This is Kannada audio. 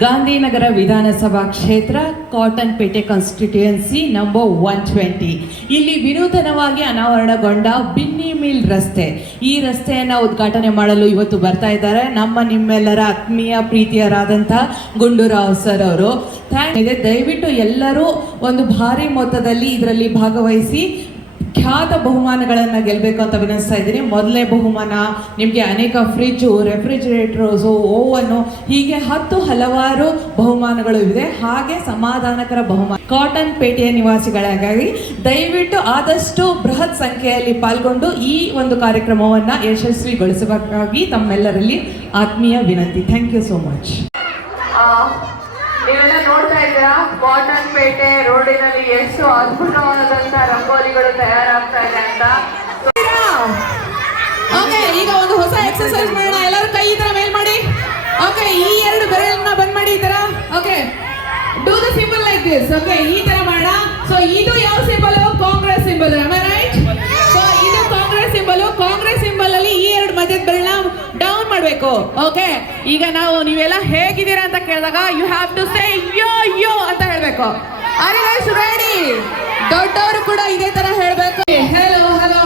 ಗಾಂಧಿನಗರ ವಿಧಾನಸಭಾ ಕ್ಷೇತ್ರ, ಕಾಟನ್ ಪೇಟೆ ಕಾನ್ಸ್ಟಿಟ್ಯೂಯೆನ್ಸಿ ನಂಬರ್ 120. ಇಲ್ಲಿ ವಿನೂತನವಾಗಿ ಅನಾವರಣಗೊಂಡ ಬಿನ್ನಿ ಮಿಲ್ ರಸ್ತೆ. ಈ ರಸ್ತೆಯನ್ನು ಉದ್ಘಾಟನೆ ಮಾಡಲು ಇವತ್ತು ಬರ್ತಾ ಇದ್ದಾರೆ ನಿಮ್ಮೆಲ್ಲರ ಆತ್ಮೀಯ ಪ್ರೀತಿಯರಾದಂಥ ಗುಂಡೂರಾವ್ ಸರ್ ಅವರು. ದಯವಿಟ್ಟು ಎಲ್ಲರೂ ಒಂದು ಭಾರಿ ಮೊತ್ತದಲ್ಲಿ ಇದರಲ್ಲಿ ಭಾಗವಹಿಸಿ ಖ್ಯಾತ ಬಹುಮಾನಗಳನ್ನು ಗೆಲ್ಲಬೇಕು ಅಂತ ವಿನಿಸ್ತಾ ಇದ್ದೀನಿ. ಮೊದಲನೇ ಬಹುಮಾನ ನಿಮಗೆ ಅನೇಕ ಫ್ರಿಜ್ಜು, ರೆಫ್ರಿಜಿರೇಟರ್ಸು, ಓವನು, ಹೀಗೆ ಹಲವಾರು ಬಹುಮಾನಗಳು ಇದೆ. ಹಾಗೆ ಸಮಾಧಾನಕರ ಬಹುಮಾನ ಕಾಟನ್ ಪೇಟೆಯ ನಿವಾಸಿಗಳಿಗಾಗಿ ದಯವಿಟ್ಟು ಆದಷ್ಟು ಬೃಹತ್ ಸಂಖ್ಯೆಯಲ್ಲಿ ಪಾಲ್ಗೊಂಡು ಈ ಒಂದು ಕಾರ್ಯಕ್ರಮವನ್ನು ಯಶಸ್ವಿಗೊಳಿಸಬೇಕಾಗಿ ತಮ್ಮೆಲ್ಲರಲ್ಲಿ ಆತ್ಮೀಯ ವಿನಂತಿ. Thank you so much. ನೀವೆಲ್ಲ ನೋಡ್ತಾ ಇದ್ದೀರಾ ಕಾಟನ್ ಪೇಟೆ ರೋಡಿನಲ್ಲಿ ಎಷ್ಟು ಅದ್ಭುತವಾದಂತ ರಂಗೋಲಿಗಳು ತಯಾರಾಗ್ತಾ ಇದೆ ಅಂತ. ಈಗ ಒಂದು ಹೊಸ ಎಕ್ಸರ್ಸೈಸ್ ಮಾಡೋಣ. ಎಲ್ಲರೂ ಕೈ ಈ ತರ ಮೇಲ್ ಮಾಡಿ. ಓಕೆ, ಈ ಎರಡು ಬೆರಳನ್ನ ಬಂದ್ ಮಾಡಿ ಈ ತರ. Okay, do the symbol like this. Okay, ಈ ತರ ಮಾಡೋಣ. ಸೊ ಇದು ಯಾವ symbol? Congress symbol. Am I right? So ಇದು ಕಾಂಗ್ರೆಸ್ ಸಿಂಬಲ್. ಕಾಂಗ್ರೆಸ್ ಸಿಂಬಲ್ ಅಲ್ಲಿ ಈ ಎರಡು ಮಧ್ಯದ ಬೆರಳನ್ನ ಡೌನ್ ಮಾಡಬೇಕು. ಓಕೆ, ಈಗ ನೀವೆಲ್ಲ ಹೇಗಿದ್ದೀರಾ ಅಂತ ಕೇಳಿದಾಗ you have to say yo yo ಅಂತ ಹೇಳ್ಬೇಕು. Are you guys ready? ದೊಡ್ಡವರು ಕೂಡ ಇದೇ ತರ ಹೇಳ್ಬೇಕು. Hello hello